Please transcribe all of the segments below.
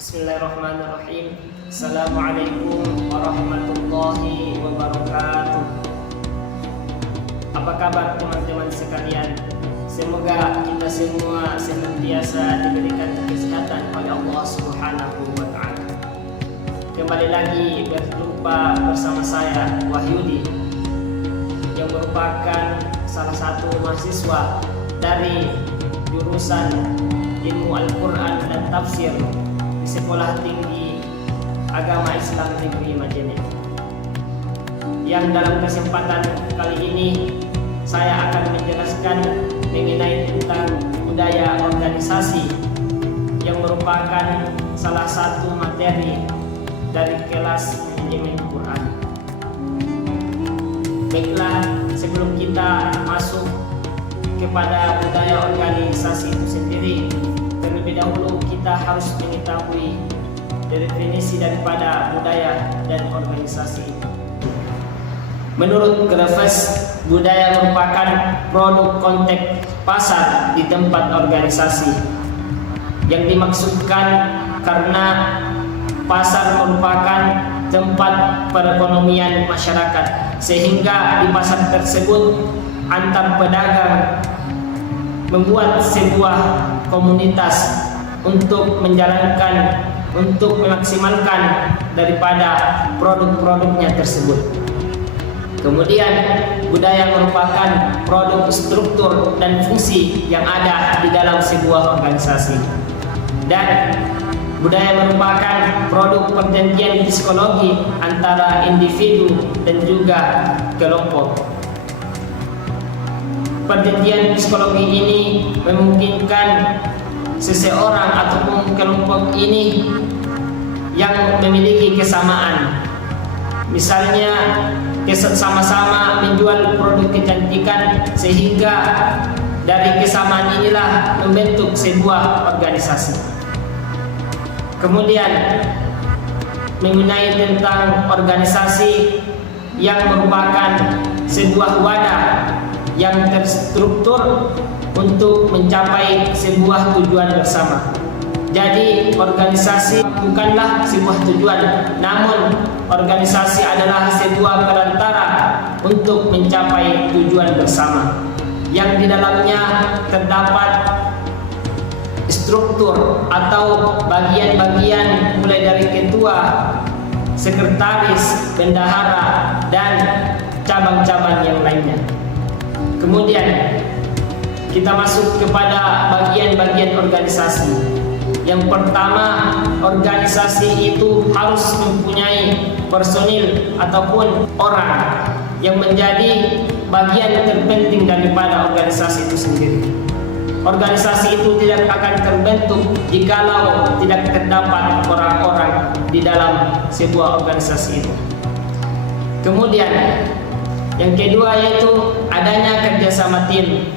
Bismillahirrahmanirrahim. Assalamualaikum warahmatullahi wabarakatuh. Apa kabar teman-teman sekalian? Semoga kita semua senantiasa diberikan kesehatan oleh Allah Subhanahu wa Ta'ala. Kembali lagi berjumpa bersama saya, Wahyudi, yang merupakan salah satu mahasiswa dari jurusan Ilmu Al-Quran dan Tafsir di Sekolah Tinggi Agama Islam Negeri Majene. Yang dalam kesempatan kali ini saya akan menjelaskan mengenai tentang budaya organisasi yang merupakan salah satu materi dari kelas manajemen Quran. Baiklah, sebelum kita masuk kepada budaya organisasi itu sendiri, terlebih dahulu kita harus mengetahui definisi daripada budaya dan organisasi itu. Menurut Grefes, budaya merupakan produk konteks pasar di tempat organisasi. Yang dimaksudkan karena pasar merupakan tempat perekonomian masyarakat, sehingga di pasar tersebut antar pedagang membuat sebuah komunitas untuk memaksimalkan daripada produk-produknya tersebut. Kemudian budaya merupakan produk struktur dan fungsi yang ada di dalam sebuah organisasi. Dan budaya merupakan produk perjanjian psikologi antara individu dan juga kelompok. Perjanjian psikologi ini memungkinkan seseorang ataupun kelompok ini yang memiliki kesamaan. Misalnya sama-sama menjual produk kecantikan, sehingga dari kesamaan inilah membentuk sebuah organisasi. Kemudian mengenai tentang organisasi yang merupakan sebuah wadah yang terstruktur untuk mencapai sebuah tujuan bersama. Jadi organisasi bukanlah sebuah tujuan, namun organisasi adalah sebuah perantara untuk mencapai tujuan bersama, yang di dalamnya terdapat struktur atau bagian-bagian mulai dari ketua, sekretaris, bendahara, dan cabang-cabang yang lainnya. Kemudian kita masuk kepada bagian-bagian organisasi. Yang pertama, organisasi itu harus mempunyai personil ataupun orang yang menjadi bagian terpenting daripada organisasi itu sendiri. Organisasi itu tidak akan terbentuk jikalau tidak terdapat orang-orang di dalam sebuah organisasi itu. Kemudian yang kedua yaitu adanya kerjasama tim.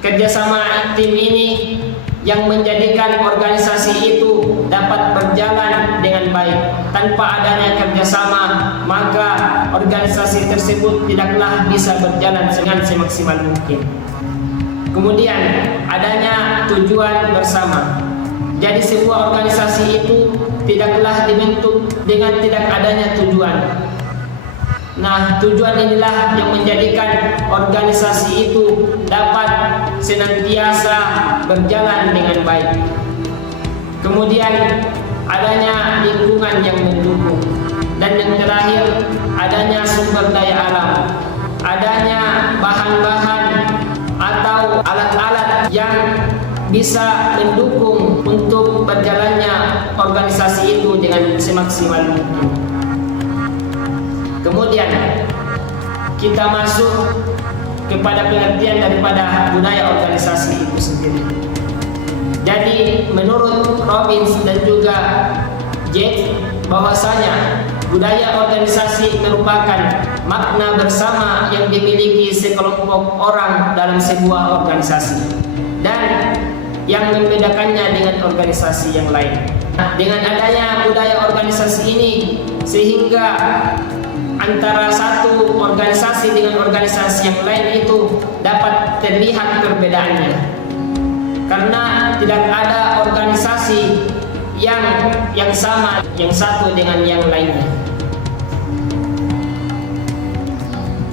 Kerjasama tim ini yang menjadikan organisasi itu dapat berjalan dengan baik. Tanpa adanya kerjasama, maka organisasi tersebut tidaklah bisa berjalan dengan semaksimal mungkin. Kemudian adanya tujuan bersama. Jadi sebuah organisasi itu tidaklah dibentuk dengan tidak adanya tujuan. Nah, tujuan inilah yang menjadikan organisasi itu dapat senantiasa berjalan dengan baik. Kemudian adanya lingkungan yang mendukung. Dan yang terakhir, adanya sumber daya alam. Adanya bahan-bahan atau alat-alat yang bisa mendukung untuk berjalannya organisasi itu dengan semaksimal mungkin. Kemudian kita masuk kepada pengertian daripada budaya organisasi itu sendiri. Jadi menurut Robbins dan juga Jack, bahwasanya budaya organisasi merupakan makna bersama yang dimiliki sekelompok orang dalam sebuah organisasi dan yang membedakannya dengan organisasi yang lain. Dengan adanya budaya organisasi ini, sehingga antara satu organisasi dengan organisasi yang lain itu dapat terlihat perbedaannya. Karena tidak ada organisasi yang sama, yang satu dengan yang lainnya.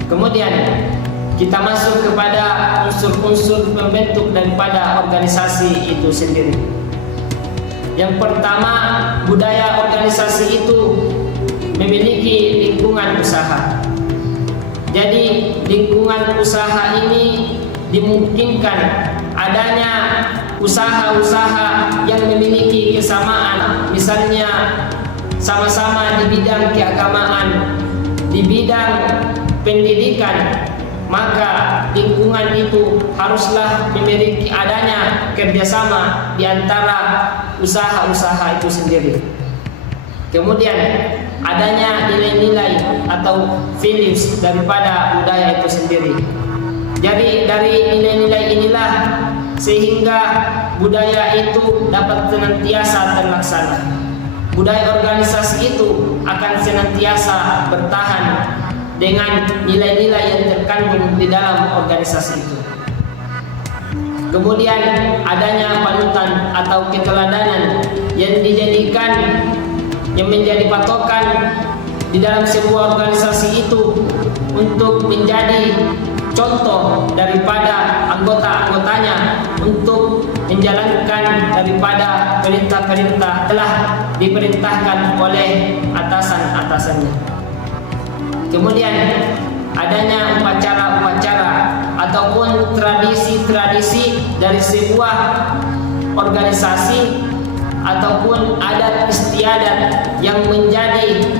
Kemudian kita masuk kepada unsur-unsur pembentuk daripada organisasi itu sendiri. Yang pertama, budaya organisasi itu memiliki lingkungan usaha. Jadi lingkungan usaha ini dimungkinkan adanya usaha-usaha yang memiliki kesamaan, misalnya sama-sama di bidang keagamaan, di bidang pendidikan, maka lingkungan itu haruslah memiliki adanya kerjasama di antara usaha-usaha itu sendiri. Kemudian adanya nilai-nilai atau values daripada budaya itu sendiri. Jadi dari nilai-nilai inilah sehingga budaya itu dapat senantiasa terlaksana. Budaya organisasi itu akan senantiasa bertahan dengan nilai-nilai yang terkandung di dalam organisasi itu. Kemudian adanya panutan atau keteladanan yang menjadi patokan di dalam sebuah organisasi itu untuk menjadi contoh daripada anggota-anggotanya untuk menjalankan daripada perintah-perintah telah diperintahkan oleh atasan-atasannya. Kemudian adanya upacara-upacara ataupun tradisi-tradisi dari sebuah organisasi ataupun adat istiadat yang menjadi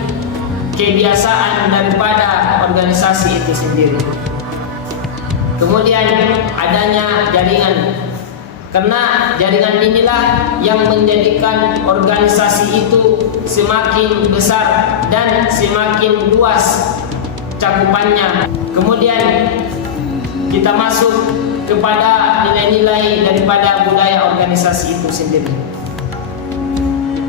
kebiasaan daripada organisasi itu sendiri. Kemudian adanya jaringan, karena jaringan inilah yang menjadikan organisasi itu semakin besar dan semakin luas cakupannya. Kemudian kita masuk kepada nilai-nilai daripada budaya organisasi itu sendiri.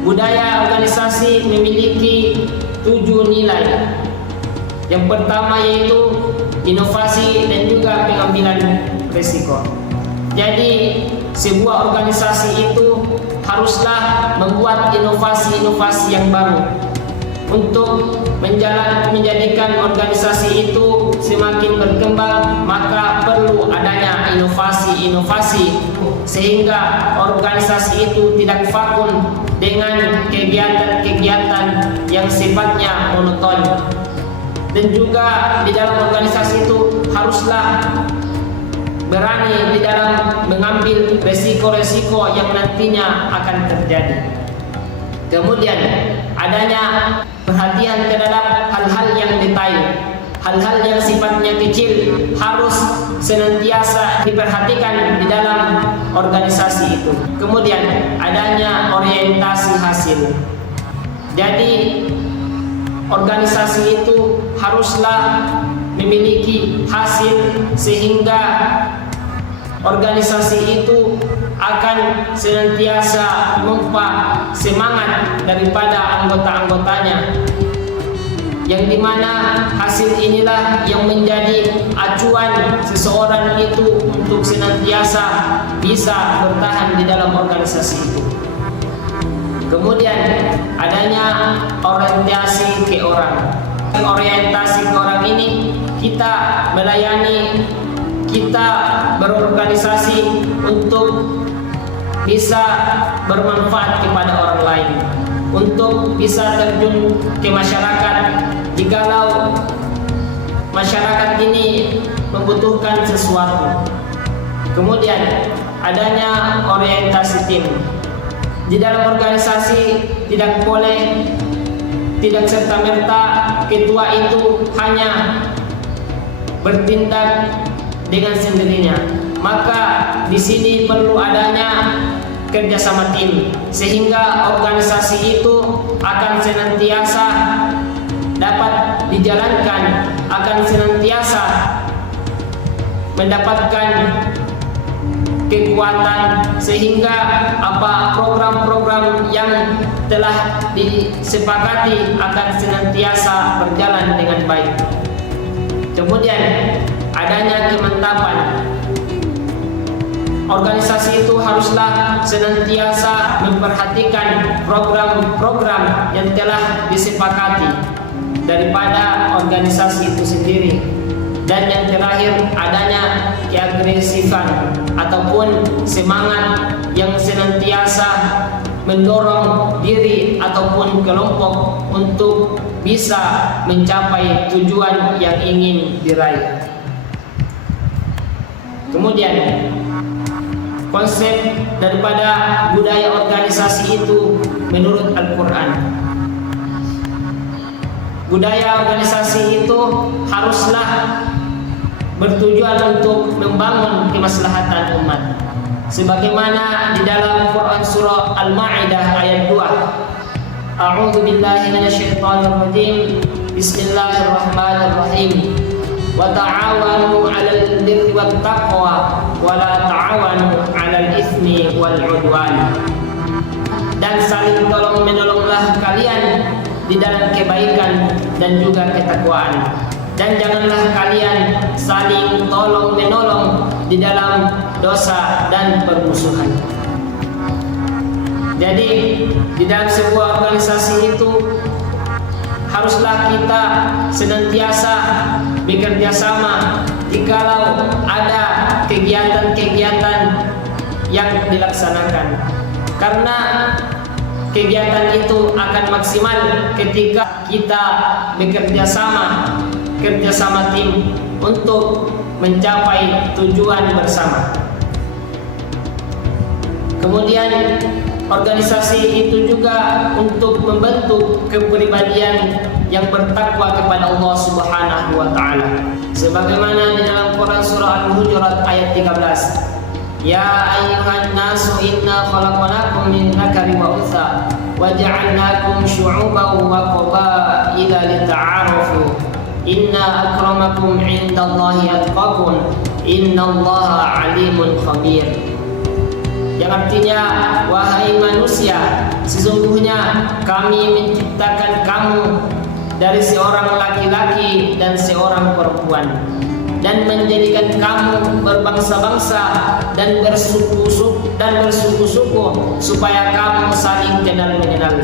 Budaya organisasi memiliki 7 nilai. Yang pertama yaitu inovasi dan juga pengambilan risiko. Jadi sebuah organisasi itu haruslah membuat inovasi-inovasi yang baru untuk menjadikan organisasi itu semakin berkembang. Maka perlu adanya inovasi-inovasi sehingga organisasi itu tidak vakum dengan kegiatan-kegiatan yang sifatnya monoton. Dan juga di dalam organisasi itu haruslah berani di dalam mengambil resiko-resiko yang nantinya akan terjadi. Kemudian adanya perhatian terhadap hal-hal yang detail, hal-hal yang sifatnya kecil harus senantiasa diperhatikan di dalam organisasi itu. Kemudian adanya orientasi hasil. Jadi organisasi itu haruslah memiliki hasil sehingga organisasi itu akan senantiasa memompa semangat daripada anggota-anggotanya, yang dimana hasil inilah yang menjadi acuan seseorang itu untuk senantiasa bisa bertahan di dalam organisasi itu. Kemudian adanya orientasi ke orang. Orientasi ke orang ini kita melayani, kita berorganisasi untuk bisa bermanfaat kepada orang lain, untuk bisa terjun ke masyarakat jikalau masyarakat ini membutuhkan sesuatu. Kemudian adanya orientasi tim. Di dalam organisasi tidak boleh, tidak serta-merta ketua itu hanya bertindak dengan sendirinya. Maka di sini perlu adanya kerjasama tim sehingga organisasi itu akan senantiasa dapat dijalankan, akan senantiasa mendapatkan kekuatan sehingga apa program-program yang telah disepakati akan senantiasa berjalan dengan baik. Kemudian adanya kemantapan. organisasi itu haruslah senantiasa memperhatikan program-program yang telah disepakati daripada organisasi itu sendiri. Dan yang terakhir, adanya keagresifan ataupun semangat yang senantiasa mendorong diri ataupun kelompok untuk bisa mencapai tujuan yang ingin diraih. Kemudian konsep daripada budaya organisasi itu menurut Al-Quran, budaya organisasi itu haruslah bertujuan untuk membangun kemaslahatan umat, sebagaimana di dalam Quran surah Al-Maidah ayat 2. A'udzu billahi minasyaitonir rajim. Bismillahirrahmanirrahim. Wa ta'awanu 'alal birri wat taqwa wa la ta'awanu 'alal itsmi wal 'udwan. Dan saling tolong-menolonglah kalian di dalam kebaikan dan juga ketakwaan. Dan janganlah kalian saling tolong-menolong di dalam dosa dan permusuhan. Jadi di dalam sebuah organisasi itu haruslah kita senantiasa bekerja sama jikalau ada kegiatan-kegiatan yang dilaksanakan, karena kegiatan itu akan maksimal ketika kita bekerja sama, kerjasama tim untuk mencapai tujuan bersama. Kemudian organisasi itu juga untuk membentuk kepribadian yang bertakwa kepada Allah Subhanahu wa taala. Sebagaimana di dalam Quran surah Al-Hujurat ayat 13. Ya ayyuhan nasu inna khalaqnakum min dzakarin wa untha wa ja'alnakum syu'uban wa qabaila lita'arafu. Inna akramakum 'indallahi atqakum. Innallaha 'alimun khabir. Yang artinya, wahai manusia, sesungguhnya kami menciptakan kamu dari seorang laki-laki dan seorang perempuan, dan menjadikan kamu berbangsa-bangsa dan bersuku-suku supaya kamu saling kenal mengenal.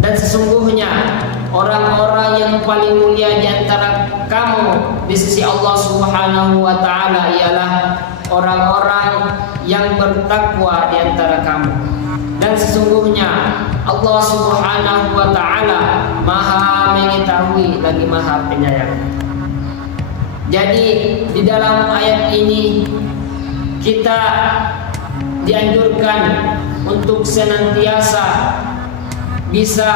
Dan sesungguhnya orang-orang yang paling mulia di antara kamu di sisi Allah Subhanahu wa taala ialah orang-orang yang bertakwa di antara kamu. Dan sesungguhnya Allah Subhanahu wa taala Maha mengetahui lagi Maha penyayang. Jadi di dalam ayat ini kita dianjurkan untuk senantiasa bisa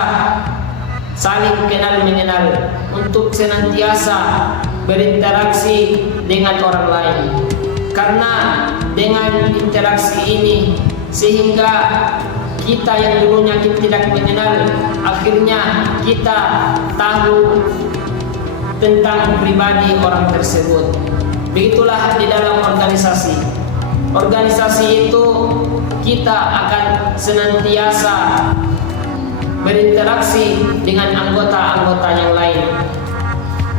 saling kenal mengenal, untuk senantiasa berinteraksi dengan orang lain. Karena dengan interaksi ini sehingga kita yang dulunya kita tidak mengenal, akhirnya kita tahu tentang pribadi orang tersebut. Begitulah di dalam organisasi. Organisasi itu kita akan senantiasa berinteraksi dengan anggota-anggota yang lain,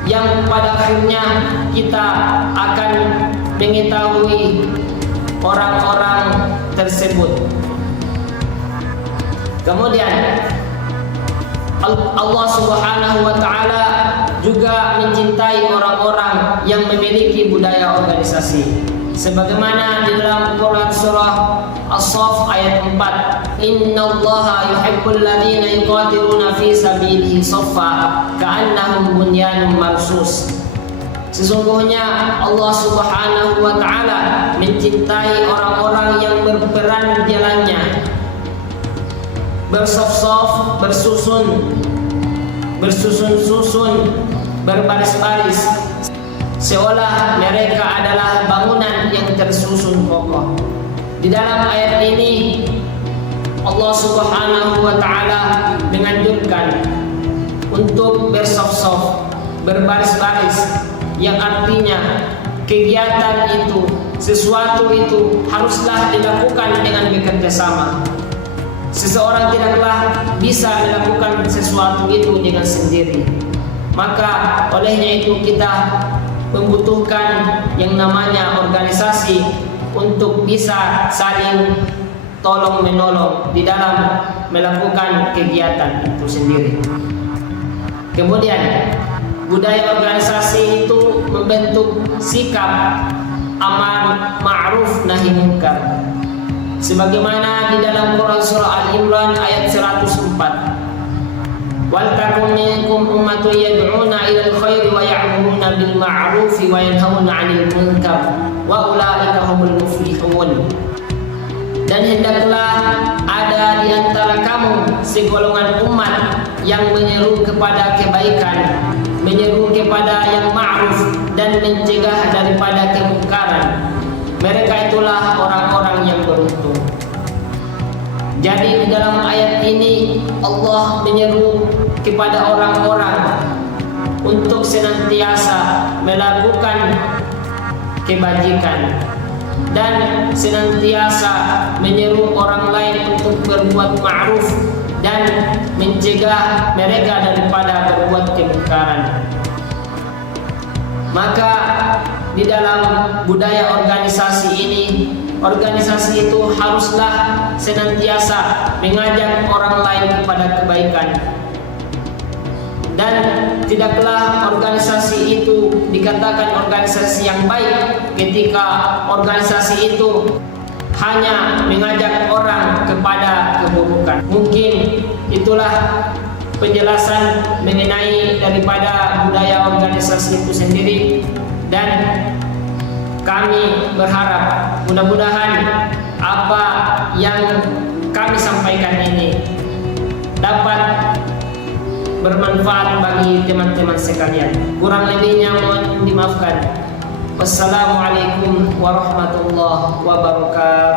yang pada akhirnya kita akan mengetahui orang-orang tersebut. Kemudian Allah Subhanahu wa taala juga mencintai orang-orang yang memiliki budaya organisasi. Sebagaimana di dalam Quran surah As-Saff ayat 4, Innallaha yuhibbul ladzina yuqatiluna fi sabilihi shaffa ka'annahum bunyanun marsus. Sesungguhnya Allah Subhanahu wa taala mencintai orang-orang yang berperang di jalannya, bersaf-saf, bersusun-susun, berbaris-baris, seolah mereka adalah bangunan yang tersusun kokoh. Di dalam ayat ini Allah Subhanahu wa taala menganjurkan untuk bersaf-saf, berbaris-baris, yang artinya kegiatan itu, sesuatu itu haruslah dilakukan dengan bekerja sama. Seseorang tidaklah bisa melakukan sesuatu itu dengan sendiri. Maka olehnya itu kita membutuhkan yang namanya organisasi untuk bisa saling tolong menolong di dalam melakukan kegiatan itu sendiri. Kemudian budaya organisasi itu membentuk sikap amar ma'ruf nahi munkar. Sebagaimana di dalam Quran surah Al-Imran ayat 104. Wal takum minkum ummatun yad'una ilal khairi wa ya'muruna bil ma'ruf wa yanhauna 'anil munkar wa ulaika humul muflihun. Dan hendaklah ada di antara kamu segolongan umat yang menyeru kepada kebaikan, menyeru kepada yang ma'ruf dan mencegah daripada kemungkaran. Mereka itulah orang-orang yang beruntung. Jadi di dalam ayat ini Allah menyeru kepada orang-orang untuk senantiasa melakukan kebajikan dan senantiasa menyeru orang lain untuk berbuat ma'ruf dan mencegah mereka daripada berbuat kemungkaran. Maka di dalam budaya organisasi ini, organisasi itu haruslah senantiasa mengajak orang lain kepada kebaikan. Dan tidaklah organisasi itu dikatakan organisasi yang baik ketika organisasi itu hanya mengajak orang kepada keburukan. Mungkin itulah penjelasan mengenai daripada budaya organisasi itu sendiri, dan kami berharap mudah-mudahan apa yang kami sampaikan ini dapat bermanfaat bagi teman-teman sekalian. Kurang lebihnya mohon dimaafkan. Wassalamualaikum warahmatullahi wabarakatuh.